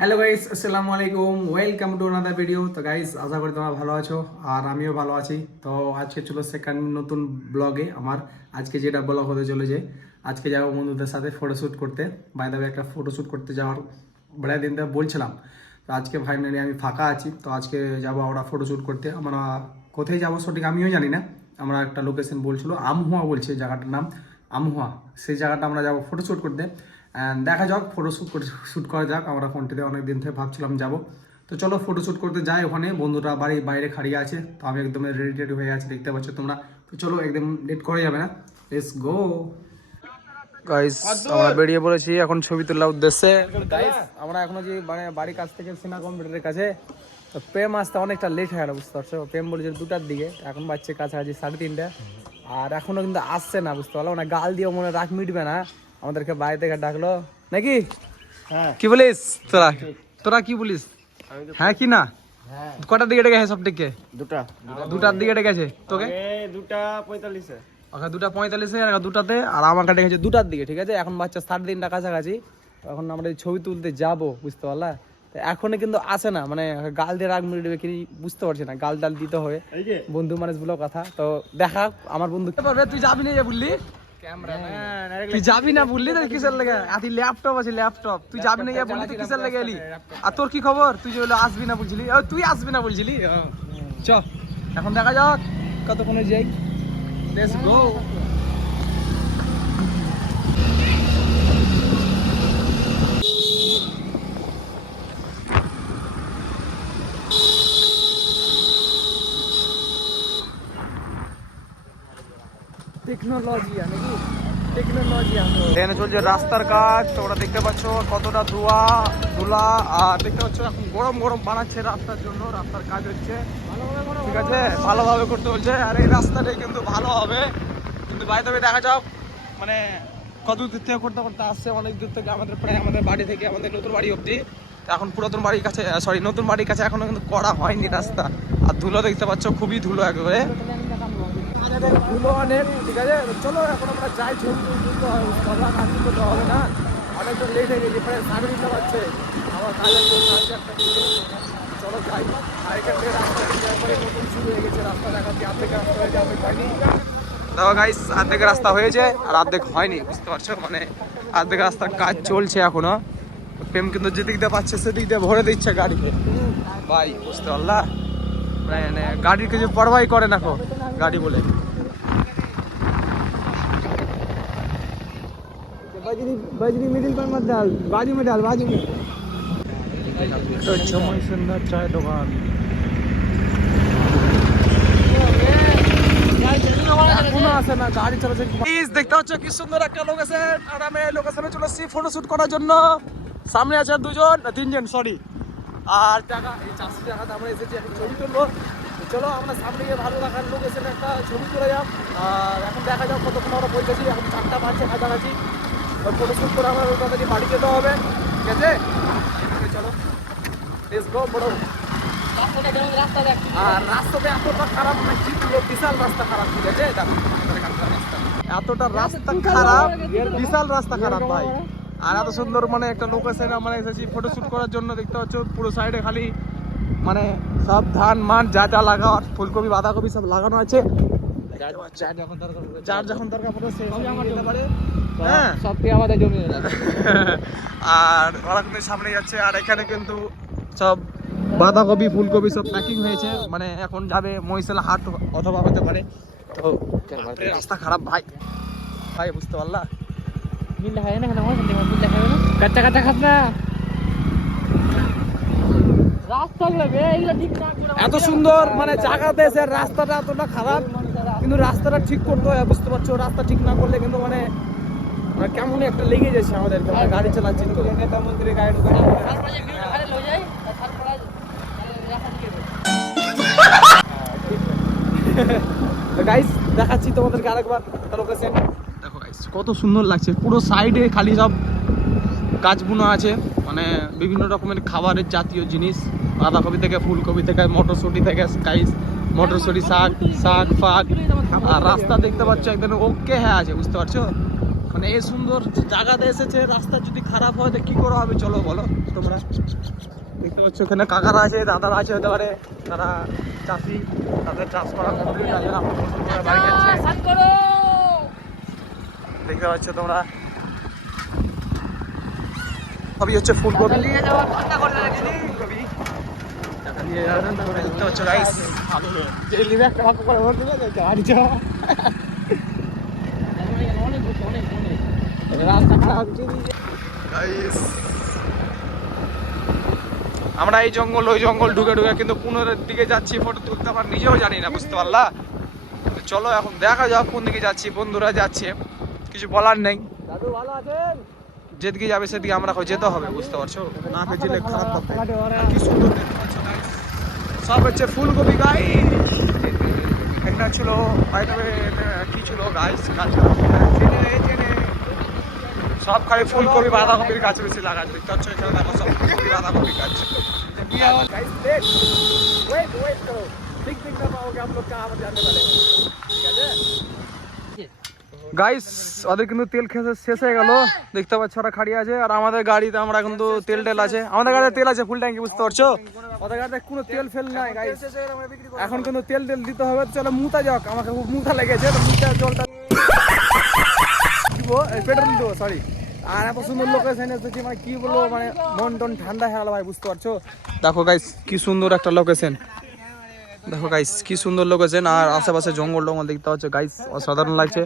Hello guys, আসসালামু আলাইকুম, welcome to another video. তো গাইস, আশা করি তোমরা ভালো আছো আর আমিও ভালো আছি। তো আজকে চলো সেকেন্ড নতুন ব্লগে আমার আজকে যেটা ব্লগ হতে চলেছে, আজকে যাবো বন্ধুদের সাথে ফটোশ্যুট করতে। বাই দ্য ওয়ে, একটা ফটোশ্যুট করতে যাওয়ার বেড়ায় দিন বলছিলাম। তো আজকে ফাইনালি আমি ফাঁকা আছি, তো আজকে যাবো আমরা ফটোশ্যুট করতে। আমরা কোথায় যাবো সঠিক আমিও জানি না। আমরা একটা লোকেশন বলছিল, আমহুয়া বলছে জায়গাটার নাম, আমহুয়া। সেই জায়গাটা আমরা যাবো ফটোশ্যুট করতে। অ্যান্ড দেখা যাক, শ্যুট করা যাক। আমরা ফোনটিতে অনেক দিন থেকে ভাবছিলাম যাব। তো চলো ফটোশ্যুট করতে যাই। ওখানে বন্ধুরা বাইরে খাড়িয়ে আছে, তো আমি একদম রেডি হয়ে আছি, দেখতে পাচ্ছ তোমরা। তো চলো, একদম লেট করা যাবে না, লেটস গো গাইস। আমরা বেরিয়ে পড়েছি এখন ছবি তোলার উদ্দেশ্যে। গাইস, আমরা এখনো যে বাড়ির কাছ থেকে সিনা কম্পিউটারের কাছে, তো প্রেম আসতে অনেকটা লেট হয়ে গেল, বুঝতে পারছো। প্রেম বলেছে 2টার দিকে, এখন বাচ্চা কাছাকাছি 3:30, আর এখনো কিন্তু আসছে না, বুঝতে পারলো না। গাল দিয়ে মনে রাখ মিটবে না, আমাদেরকে বাড়ি থেকে ডাকলো নাকি। কি বলিস তোরা, তোরা কি বলিস? হ্যাঁ কি না? কটার দিকে ডেকেছে সব থেকে? 2টার দিকে ডেকেছে তোকে। 2:45 ওকে 2:45 আর 2টাতে, আর আমাকে ডেকেছে 2টার দিকে, ঠিক আছে। এখন বাচ্চা 3:30 কাছাকাছি, এখন আমরা এই ছবি তুলতে যাবো, বুঝতে পারলা। এখনো কিন্তু আসে না, মানে গাল দিয়ে রাগ মিটবে কি বুঝতে পারছি না। গাল ডাল দিতে হবে, বন্ধু মানুষ গুলো কথা। তো দেখা আমার বন্ধু। তুই যাবি না বললি, তুই যাবি না বললি তো কিসের লেগে? আতি ল্যাপটপ আছে, ল্যাপটপ। তুই যাবি না বললি তুই কিসের লেগে এলি? আর তোর কি খবর? তুই যে আসবি না বলছিলি, তুই আসবি না বলছিলি। চ এখন দেখা যাক কতক্ষণে যাই। Let's go. টেকনোলজি নাকি, টেকনোলজি। এখানে চলছে রাস্তার কাজ, তোমরা দেখতে পাচ্ছ কতটা ধুলা। আর দেখতে পাচ্ছ এখন গরম গরম বানাচ্ছে রাস্তার জন্য, রাস্তার কাজ হচ্ছে, ঠিক আছে, ভালোভাবে করতে বলছে। আর এই রাস্তাটাই কিন্তু ভালো হবে, কিন্তু বাইরে দেখা যাক মানে কত দূর থেকে করতে করতে আসছে, অনেক দূর থেকে আমাদের, প্রায় আমাদের বাড়ি থেকে আমাদের নতুন বাড়ি অবধি। এখন পুরাতন বাড়ির কাছে, সরি নতুন বাড়ির কাছে এখনো কিন্তু করা হয়নি রাস্তা। আর ধুলো দেখতে পাচ্ছ, খুবই ধুলো একেবারে, ধুলো অনেক, ঠিক আছে। চলো এখন আমরা যাই, ছবি তুলতে হবে, কাজ করতে হবে না, অনেকটা লেট হয়ে গেছে, প্রায় 3:30 বাজছে। আমার কাজের জন্য চলো যাই। আর এখান থেকে রাস্তা নতুন শুরু হয়ে গেছে, রাস্তা দেখাচ্ছি অর্ধেক রাস্তা হয়েছে, অর্ধেক হয়নি। দেখো গাইস, অর্ধেক রাস্তা হয়েছে আর অর্ধেক হয়নি, বুঝতে পারছো। মানে অর্ধেক রাস্তার কাজ চলছে এখনো। প্রেম কিন্তু যেদিক দিয়ে পাচ্ছে সেদিক দিয়ে ভরে দিচ্ছে গাড়িকে, ভাই, বুঝতে পারলা। মানে গাড়ির কিছু পরবাই করে না গাড়ি বলে। बाजरी मिडिल पर मत डाल, बाजू में डाल, बाजू में। सुंदर चाय दुकान। দেখতে হচ্ছে কি সুন্দর একটা লোকেশন, আর আমি এই লোকেশনে চলে এসেছি ফটোশুট করার জন্য। সামনে আছে 3জন, সরি। আর টাকা এই 400 টাকাতে আমরা এসেছি এখন ছবি তুলবো। চলো আমরা সামনে গিয়ে ভালো লাগার লোকেশনে একটা ছবি তুলে যাও। আর এখন দেখা যাক কতক্ষণ আমরা বলতেছি, এখন 4টা বাজছে কাছাকাছি। ফটোশুট করে আমার তাড়াতাড়ি বাড়ি যেতে হবে, ঠিক আছে। চলো লেটস গো বড়। আর রাস্তাটা এতটা খারাপ না, কি পুরো বিশাল রাস্তা খারাপ, ঠিক আছে। এতটা রাস্তা খারাপ, বিশাল রাস্তা খারাপ ভাই। আর এত সুন্দর মানে একটা লোকেশন আমরা এসেছি ফটোশুট করার জন্য, দেখতে পাচ্ছ পুরো সাইডে খালি মানে সব ধান মান যা যা লাগাওয়ার, ফুলকপি বাঁধাকপি সব লাগানো আছে। যার যখন দরকার পড়ে সে নিতে পারে, হ্যাঁ, সবই আমাদের জমি। আর ওরা কিন্তু সামনে যাচ্ছে, আর এখানে কিন্তু সব বাঁধাকপি ফুলকপি সব প্যাকিং হয়েছে, মানে এখন যাবে মহিশালা হাট অথবা হতে পারে। তো রাস্তা খারাপ ভাই, ভাই বুঝতে পারলা। কাঁচা কাঁচা খাস না এত সুন্দর মানে জায়গা দেশে, রাস্তাটা এতটা খারাপ, কিন্তু রাস্তাটা ঠিক করতে হয়, বুঝতে পারছো। রাস্তা ঠিক না করলে কিন্তু মানে কেমন একটা লেগে যাচ্ছে আমাদের, গাড়ি চালাচ্ছি তো। নেতা মন্ত্রী গাড়ি গাইস দেখাচ্ছি তোমাদেরকে আরেকবার লোকেশন। দেখো গাইস কত সুন্দর লাগছে, পুরো সাইডে খালি সব গাছগুলো আছে, মানে বিভিন্ন রকমের খাবারের জাতীয় জিনিস, বাঁধাকপি থেকে ফুলকপি থেকে মটরশুঁটি থেকে গাইস, মটরশুঁটি শাক ফাক। আর রাস্তা দেখতে পাচ্ছ একদম ওকে হ্যাঁ আছে, বুঝতে পারছো। মানে এই সুন্দর জায়গাতে এসেছে, রাস্তা যদি খারাপ হয় তো কি করা হবে চলো বলো তোমরা। দেখতে পাচ্ছ ওখানে কাকারা আছে, দাদারা আছে, হতে পারে তারা চাষি, তাদের চাষ করা কমপ্লিট আছে, বাড়ি যাচ্ছে। দেখতে পাচ্ছ তোমরা সবই হচ্ছে ফুলকপি। দেখতে পাচ্ছ গাইস, আমরা এই জঙ্গল ওই জঙ্গল ঢুকে ঢুকে কিন্তু পুনরের দিকে যাচ্ছি ফটো তুলতে, আমার নিজেও জানি না, বুঝতে পারলা। চলো এখন দেখা যাক কোন দিকে যাচ্ছি, বন্ধুরা যাচ্ছে, কিছু বলার নেই। দাদু ভালো আছেন? যেদিকে যাবে সেদিকে আমরা যেতে হবে, বুঝতে পারছো, না গেলে খারাপ কথা। কি সুন্দর দেখতে পাচ্ছ গাইস, সব হচ্ছে ফুলকপি গাইস। একটা ছিল কি ছিল গাইস, সব খালি ফুলকপি বাঁধাকপির গাছ বেশি লাগাচ্ছে। দেখতে পাচ্ছ এখানে দেখো সব ফুলকপি বাঁধাকপির গাছ। গাইস ওদের কিন্তু তেল খেতে শেষ হয়ে গেল, দেখতে পাচ্ছ ওরা খাড়িয়ে আছে, আর আমাদের গাড়িতে আমরা কিন্তু তেল টেল আছে, আমাদের গাড়িতে তেল আছে ফুল ট্যাঙ্কি, বুঝতে পারছো। ওদের গাড়িতে কোনো তেল ফেল নাই গাইস, এখন কিন্তু তেল টেল দিতে হবে। চলো মুতা যাক, আমাকে খুব মুতা লেগেছে, তো মুতা জলটা দিব, পেট্রোল দেবো, সরি। আর এত সুন্দর লোকেশন এসেছি, মানে কি বলবো, মানে মন টন ঠান্ডা হয়ে গেল ভাই, বুঝতে পারছো। দেখো গাইস কি সুন্দর একটা লোকেশন, দেখো গাইস কি সুন্দর লোকেশন, আর আশেপাশে জঙ্গল টঙ্গল দেখতে পাচ্ছ গাইস, অসাধারণ লাগছে।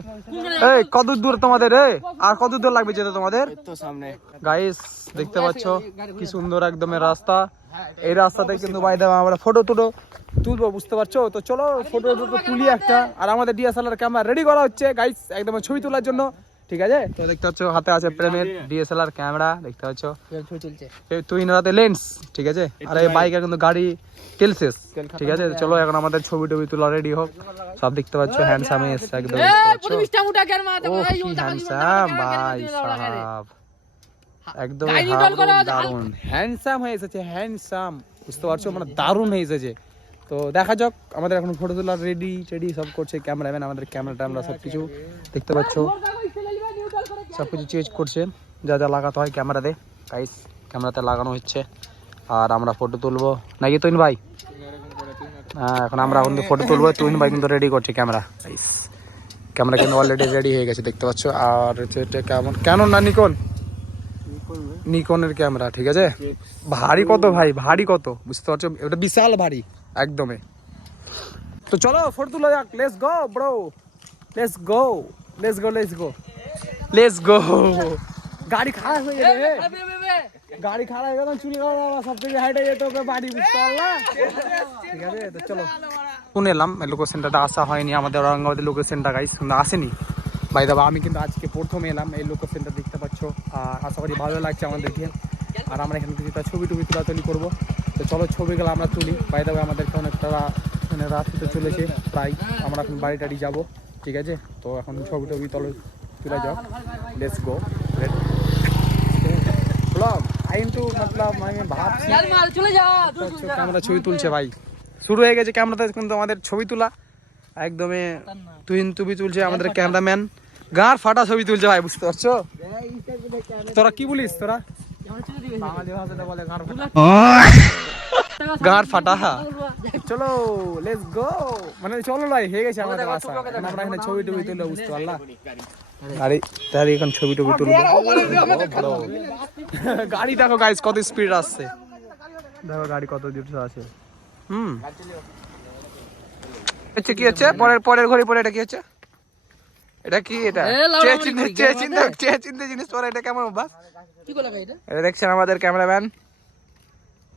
এই কত দূর তোমাদের, আর কত দূর লাগবে যেতে তোমাদের? সামনে গাইস দেখতে পাচ্ছ কি সুন্দর একদমের রাস্তা, এই রাস্তাতে কিন্তু বাইরে আমরা ফটো টুটো তুলবো, বুঝতে পারছো। তো চলো ফটো টুটো তুলি একটা, আর আমাদের ডিএসএলআর ক্যামেরা রেডি করা হচ্ছে গাইস, একদম ছবি তোলার জন্য, ঠিক আছে। তো দেখতে পাচ্ছ হাতে আছে প্রেমের ডিএসএলআর ক্যামেরা, দেখতে পাচ্ছ তুই রাতে লেন্স, ঠিক আছে। আর এই বাইকের কিন্তু গাড়ি তেল শেষ, ঠিক আছে। চলো এখন আমাদের ছবি টবি তোলা রেডি হোক, সব দেখতে পাচ্ছ হ্যান্ডসাম এসে একদম, হ্যান্ডসাম ভাই সাহাব, একদম দারুন হ্যান্ডসাম হয়ে এসেছে, হ্যান্ডসাম, বুঝতে পারছো, মানে দারুণ হয়ে এসেছে। তো দেখা যাক, আমাদের এখন ফটো তোলা রেডি টেডি সব করছে ক্যামেরাম্যান, আমাদের ক্যামেরা ট্যামেরা সব কিছু দেখতে পাচ্ছ, সব কিছু চেঞ্জ করছে, যা যা লাগাতে হয় ক্যামেরাতে গাইস, ক্যামেরাতে লাগানো হচ্ছে। আর আমরা ফটো তুলবো নাকি তুইন ভাই? হ্যাঁ এখন আমরা কিন্তু ফটো তুলবো, তুইন ভাই কিন্তু রেডি করছে ক্যামেরা গাইস, ক্যামেরা কিন্তু অলরেডি রেডি হয়ে গেছে, দেখতে পাচ্ছ। আর এটা কেমন, কেন না নিকন, নিকনের ক্যামেরা, ঠিক আছে। ভারী কত ভাই, ভারী কত, বুঝতে পারছো, এটা বিশাল ভারী একদমই। তো চলো ফটো তোলা যাক, let's go bro, let's go, let's go, let's go, let's go. গাড়ি খারাপ হয়ে যাবে, গাড়ি খারাপ হয়ে গেল, চুরি করা সব থেকে হাইটে যেতে হবে বাড়ি, বুঝতে পারলা, ঠিক আছে। তো চলো শুনে এলাম লোকেশনটা আসা হয়নি আমাদের ঔরঙ্গাবাদের লোকেশনটা গাইস, কিন্তু আসেনি ভাই দাদা, আমি কিন্তু আজকে প্রথম এলাম এই লোকেশনটা, দেখতে পাচ্ছ। আর আশা করি ভালো লাগছে আমাদেরকে, আর আমরা এখানে কিছু ছবি টবি তোলাতুলি করবো। তো চলো ছবিগুলো আমরা তুলি, ভাই দাদা আমাদেরকে অনেকটা মানে রাত হতে চলেছে প্রায়, আমরা এখন বাড়ি টাড়ি যাবো, ঠিক আছে। তো এখন ছবি টবি তোলা যাক, লেটস গো ব্লগ। আই কিন্তু মতলব আমি ভাবছি ক্যামেরা ছবি তুলছে ভাই, শুরু হয়ে গেছে ক্যামেরাতে কিন্তু আমাদের ছবি তোলা, একদমই তুহিন তুবি তুলছে আমাদের ক্যামেরাম্যান, গাঁর ফাটা ছবি তুলছে ভাই, বুঝতে পারছো। তোরা কি বলিস, তোরা বাঙালি ভাষাতে বলে গাঁর ফাটা। চলো লেটস গো, মানে চলো লাই হয়ে গেছে আমাদের ভাষা, আমরা এখানে ছবি টবি তুলবো, বুঝতে পারলা। আরে তার এখন ছবি টবি তুলবো, গাড়ি দেখো গাইস কত স্পিড আসছে, দেখো গাড়ি কত দূর আছে। আচ্ছা কি হচ্ছে পরের ঘড়ি পরে, এটা কি হচ্ছে, এটা কি, এটা চিন্তা জিনিস পরে, এটা কেমন অভ্যাস, এটা দেখছেন আমাদের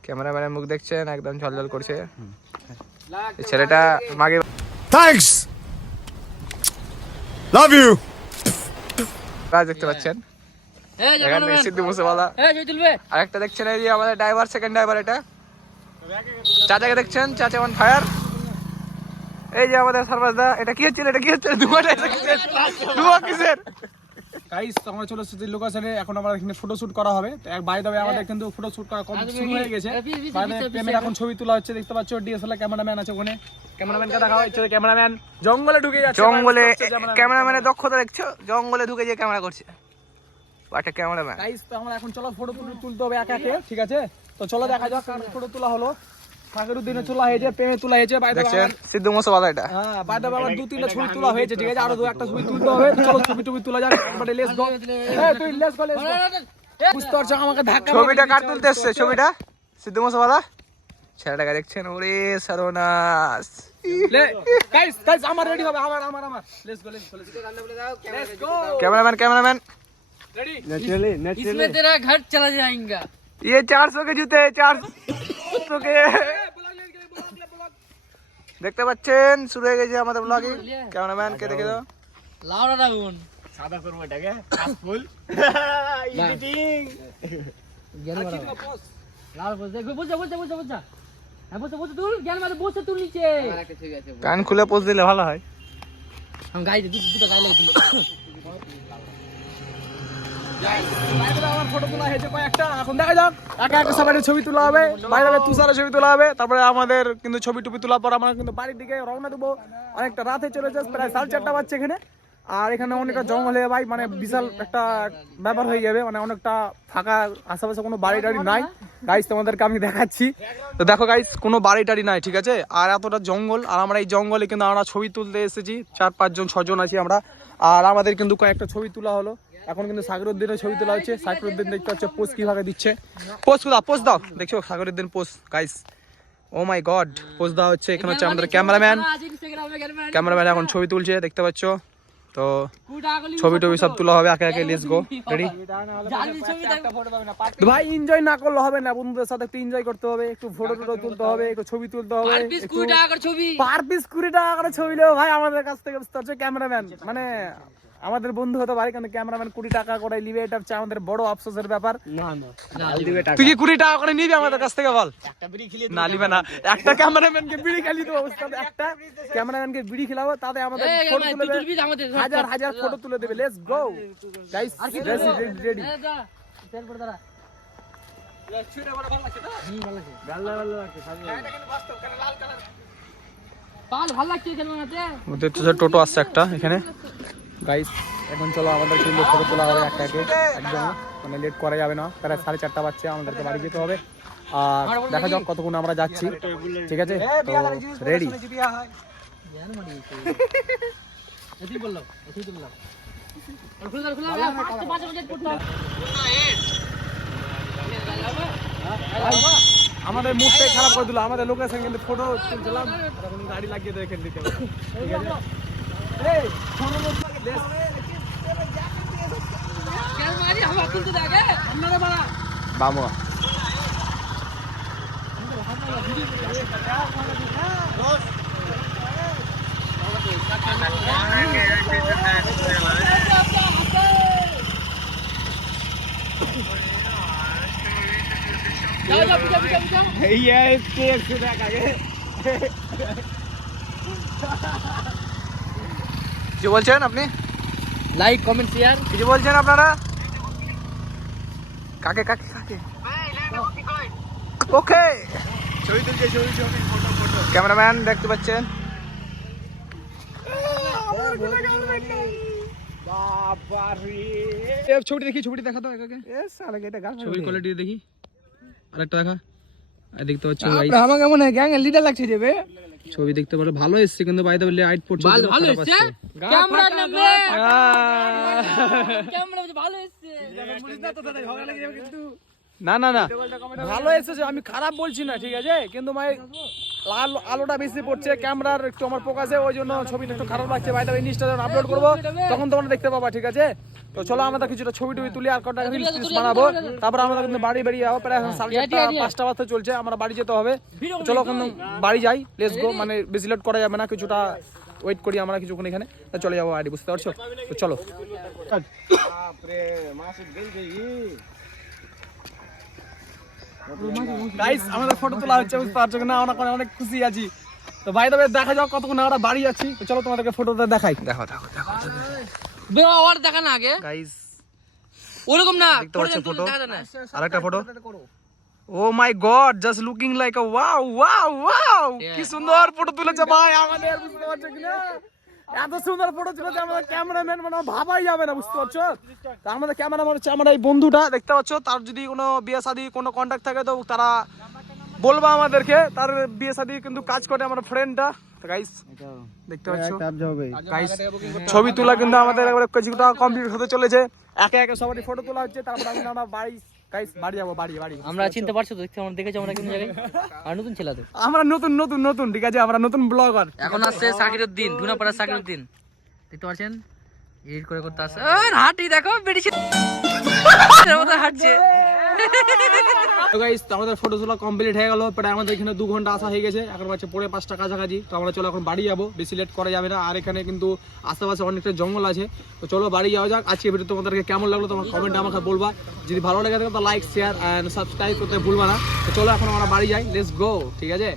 ক্যামেরাম্যানের মুখ দেখছেন, একদম ঝলঝল করছে ছেলেটা মাগে। Thanks, love you. দেখতে পাচ্ছেন এখানে সিদ্ধু মুসেওয়ালা, আরেকটা দেখছেন এই যে আমাদের ড্রাইভার, সেকেন্ড ড্রাইভার, এটা চাচাকে দেখছেন, চাচা অন ফায়ার। এই যে আমাদের সর্বাসদা, এটা কি হচ্ছে, এটা কি হচ্ছে, ধোঁয়া কিসের গাইস তো আমরা চলে এসেছি লোকেশনে, এখন আমরা এখানে ফটোশুট করা হবে। তো বাই দ্য ওয়ে আমাদের কিন্তু ফটোশুট করা শুরু হয়ে গেছে। বাই দ্য ওয়ে প্রেমের এখন ছবি তোলা হচ্ছে, দেখতে পাচ্ছ ডিএসএলআর ক্যামেরাম্যান আছে ওখানে। ক্যামেরাম্যানকে দেখা হচ্ছে, ক্যামেরাম্যান জঙ্গলে ঢুকে যাচ্ছে। জঙ্গলে ক্যামেরাম্যানের দক্ষতা দেখছো, জঙ্গলে ঢুকে যে ক্যামেরা করছে, একটা ক্যামেরাম্যান। গাইস তো আমরা এখন চলো ফটো তুলতে হবে একা একে, ঠিক আছে? তো চলো দেখা যাক কার ফটো তোলা হলো। সাগরুদ্দিনে তোলা হয়েছে, প্রেমে তোলা হয়েছে, বাই দ্য ওয়ে দেখছেন সিদ্ধু মোসবাদা এটা। হ্যাঁ বাই দ্য ওয়ে আমার 2-3টা ছবি তোলা হয়েছে, ঠিক আছে? আরো 2-1টা ছবি তুলতে হবে। চলো ছবি তোলা যাক, একবারে লেটস গো। এই তুই লেটস গো বুঝতে পারছো আমাকে ধাক্কা ছবিটা কার তুলতে এসছে? ছবিটা সিদ্ধু মোসবাদা ছেলেটাকে দেখছেন, ওরে সর্বনাশ। গাইস আমার রেডি হবে, আমার let's go let's go cameraman ready. इसमें तेरा घर चला जाएगा। ये 400 के जूते, 400 के। দেখতে পাচ্ছেন শুরু হয়ে গেছে আমাদের ব্লগিং। ক্যামেরাম্যান কে দেখে দাও। लाउडा डाउन। সাদা করবো এটাকে ফুল এডিটিং। लाउड बोल दे। बोल जा। হ্যাঁ बोल তুল জ্ঞান মারে বসে তুল নিচে। কান খুলে পোজ দিলে ভালো হয়। हम गाई दे দুটো গাই লাগে তুল। আমার ফটো তোলা হয়েছে কয়েকটা, এখন দেখা যাক একা একা সবাই ছবি তোলা হবে। বাইরে তুষারের ছবি তোলা হবে, তারপরে আমাদের কিন্তু ছবি টুপি তোলার পর আমরা কিন্তু বাড়ির দিকে রওনা দেবো। অনেকটা রাতে চলে যাচ্ছে, প্রায় 4:30 বাজছে এখানে। আর এখানে অনেকটা জঙ্গলে ভাই, মানে বিশাল একটা ব্যাপার হয়ে যাবে, মানে অনেকটা ফাঁকা, আশেপাশে কোনো বাড়ি টাড়ি নাই। গাইস তোমাদেরকে আমি দেখাচ্ছি, তো দেখো গাইস কোনো বাড়ি টাড়ি নাই, ঠিক আছে? আর এতটা জঙ্গল, আর আমরা এই জঙ্গলে কিন্তু আমরা ছবি তুলতে এসেছি, 4-5 জন 6 জন আছি আমরা। আর আমাদের কিন্তু কয়েকটা ছবি তোলা হলো। এখন কিন্তু সাগরুদ্দিনের ছবি তোলা হচ্ছে। সাগরুদ্দিন দেখতে হচ্ছে পোস্ট কিভাবে দিচ্ছে। পোস্ট দাও, দেখছো সাগরুদ্দিন post. Guys O my god, post দেওয়া হচ্ছে। এখানে হচ্ছে আমাদের ক্যামেরাম্যান এখন ছবি তুলছে, দেখতে পাচ্ছ। তো ছবি টবি সব তোলা হবে একে একে। Let's go, ready? ভাই এনজয় না করলে হবে না, বন্ধুদের সাথে একটু এনজয় করতে হবে, একটু ফটো তুলতে হবে, একটু ছবি তুলতে হবে। পার পিস 20 টাকা করে ছবি। পার পিস 20 টাকা করে ছবি নেবে ভাই আমাদের কাছ থেকে, বুঝতে পারছো? ক্যামেরাম্যান মানে আমাদের বন্ধু হতে পারে, কিন্তু ক্যামেরাম্যান 20 টাকা করে নিবে, এটা হচ্ছে আমাদের বড় আফসোসের ব্যাপার। তুই কি 20 টাকা করে নিবি আমাদের কাছ থেকে বল? না নিবে না। একটা ক্যামেরাম্যানকে বিড়ি খেলি দেবো, একটা ক্যামেরাম্যানকে বিড়ি খেলাবো, তাতে আমাদের ফটো তুলে দেবে, হাজার ফটো তুলে দেবে। Let's go guys, ready? টোটো আসছে একটা এখানে। গাইস এখন চলো আমাদের কিন্তু ফটো তোলা হবে একটা একে, একদম মানে লেট করা যাবে না, প্রায় 4:30 বাজছে, আমাদেরকে বাড়ি যেতে হবে। আর দেখা যাক কতক্ষণ আমরা যাচ্ছি, ঠিক আছে? তো রেডি? আমাদের মুডটাই খারাপ করে দিল, আমাদের লোকেশন কিন্তু ফটো তুলছিলাম, এখন গাড়ি লাগিয়ে দেয় এখান থেকে, ঠিক আছে? বাবা কি বলছেন আপনি? Like comment share. কিছু বলছেন আপনারা? কাকে ওকে ক্যামেরাম্যান দেখতে পাচ্ছেন। ছবিটি দেখা তো একাকে, ছবির কোয়ালিটি দেখি। আরেকটা দেখা, দেখতে পাচ্ছ আমার কেমন গ্যাং এর লিডার লাগছে যে ছবি দেখতে পারো, ভালো এসছে কিন্তু বাইরে বললে লাইট পড়ছে, ভালো এসছে। ক্যামেরা নামে ক্যামেরা ভালো এসছে। না ভালো এসেছে, আমি খারাপ বলছি না, ঠিক আছে? কিন্তু ভাই আলোটা বেশি পড়ছে, ক্যামেরার একটু আমার ফোকাসে, ওই জন্য ছবিটা একটু খারাপ লাগছে। বাইরে ইনস্টা যখন আপলোড করবো তখন তোমরা দেখতে পাবা, ঠিক আছে? তো চলো আমরা কিছুটা ছবি টবি তুলি, আর কটা রিলস বানাবো, তারপর আমরা কিন্তু বাড়ি বেরিয়ে যাবো। প্রায় 5:30 বাজতে চলছে, আমরা বাড়ি যেতে হবে। চলো কিন্তু বাড়ি যাই, লেটস গো। মানে বেশি লেট করা যাবে না, কিছুটা ওয়েট করি আমরা কিছুক্ষণ এখানে, চলে যাবো বাড়ি, বুঝতে পারছো? তো চলো গাইস, আমাদের ফটো তোলা হচ্ছে, বুঝতে পারছো না? আমরা অনেক খুশি আছি। তো বাইরে দেখা যাক কতক্ষণ আমরা বাড়ি যাচ্ছি। তো চলো তোমাদেরকে ফটোটা দেখাই। দেখো আর দেখা না আগে গাইস, ওরকম না দেখতে পাচ্ছ ফটো photo? দেখা যায় না আরেকটা photo oh my god just looking like a wow wow wow কি সুন্দর ফটো তুলেছে ভাই আমাদের বুঝতে পারছো কি না এত সুন্দর ফটো তুলেছে আমাদের ক্যামেরাম্যান মানে ভাবাই যাবে না বুঝতে পারছো তার মধ্যে ক্যামেরাম্যান হচ্ছে আমার এই বন্ধুটা দেখতে পাচ্ছো তার যদি কোনো বিয়ে শাদী কোনো কন্টাক্ট থাকে তো তারা বলবা আমাদেরকে তার বিয়ে শাদী কিন্তু কাজ করে আমার ফ্রেন্ডটা তো গাইস দেখতে পাচ্ছো গাইস ছবি তোলা কিন্তু আমাদের একবারে কিছুটা কমপ্লিট হতে চলেছে একে একে সবারই ফটো তোলা হচ্ছে তারপর আমরা বাড়ি গাইস বাড়ি যাবো বাড়ি আমরা চিনতে পারছো তো দেখতে আমরা দেখেছি আমরা কোন জায়গায় আর নতুন ছেলে তো আমরা নতুন নতুন নতুন ঠিক আছে আমরা নতুন ব্লগার এখন আসছে সাকিরউদ্দিন ধুনাপাড়া সাকিরউদ্দিন দেখতে পাচ্ছেন এডিট করে করতে আসছে আর হাঁটি দেখো বেরিয়েছে এর মতো হাঁটছে তো গাইস আমাদের ফটো তোলা কমপ্লিট হয়ে গেল প্রায় আমাদের এখানে 2 ঘন্টা আসা হয়ে গেছে এখন বাজে পরে 5টা কাছাকাছি তো আমরা চলো এখন বাড়ি যাবো বেশি লেট করা যাবে না আর এখানে কিন্তু আশেপাশে অনেকটা জঙ্গল আছে তো চলো বাড়ি যাওয়া যাক আজকে ভিডিও তোমাদেরকে কেমন লাগলো তোমার কমেন্টে আমাকে বলবা যদি ভালো লাগে তো লাইক শেয়ার এন্ড সাবস্ক্রাইব করতে ভুলবা না তো চলো এখন আমরা বাড়ি যাই লেটস গো ঠিক আছে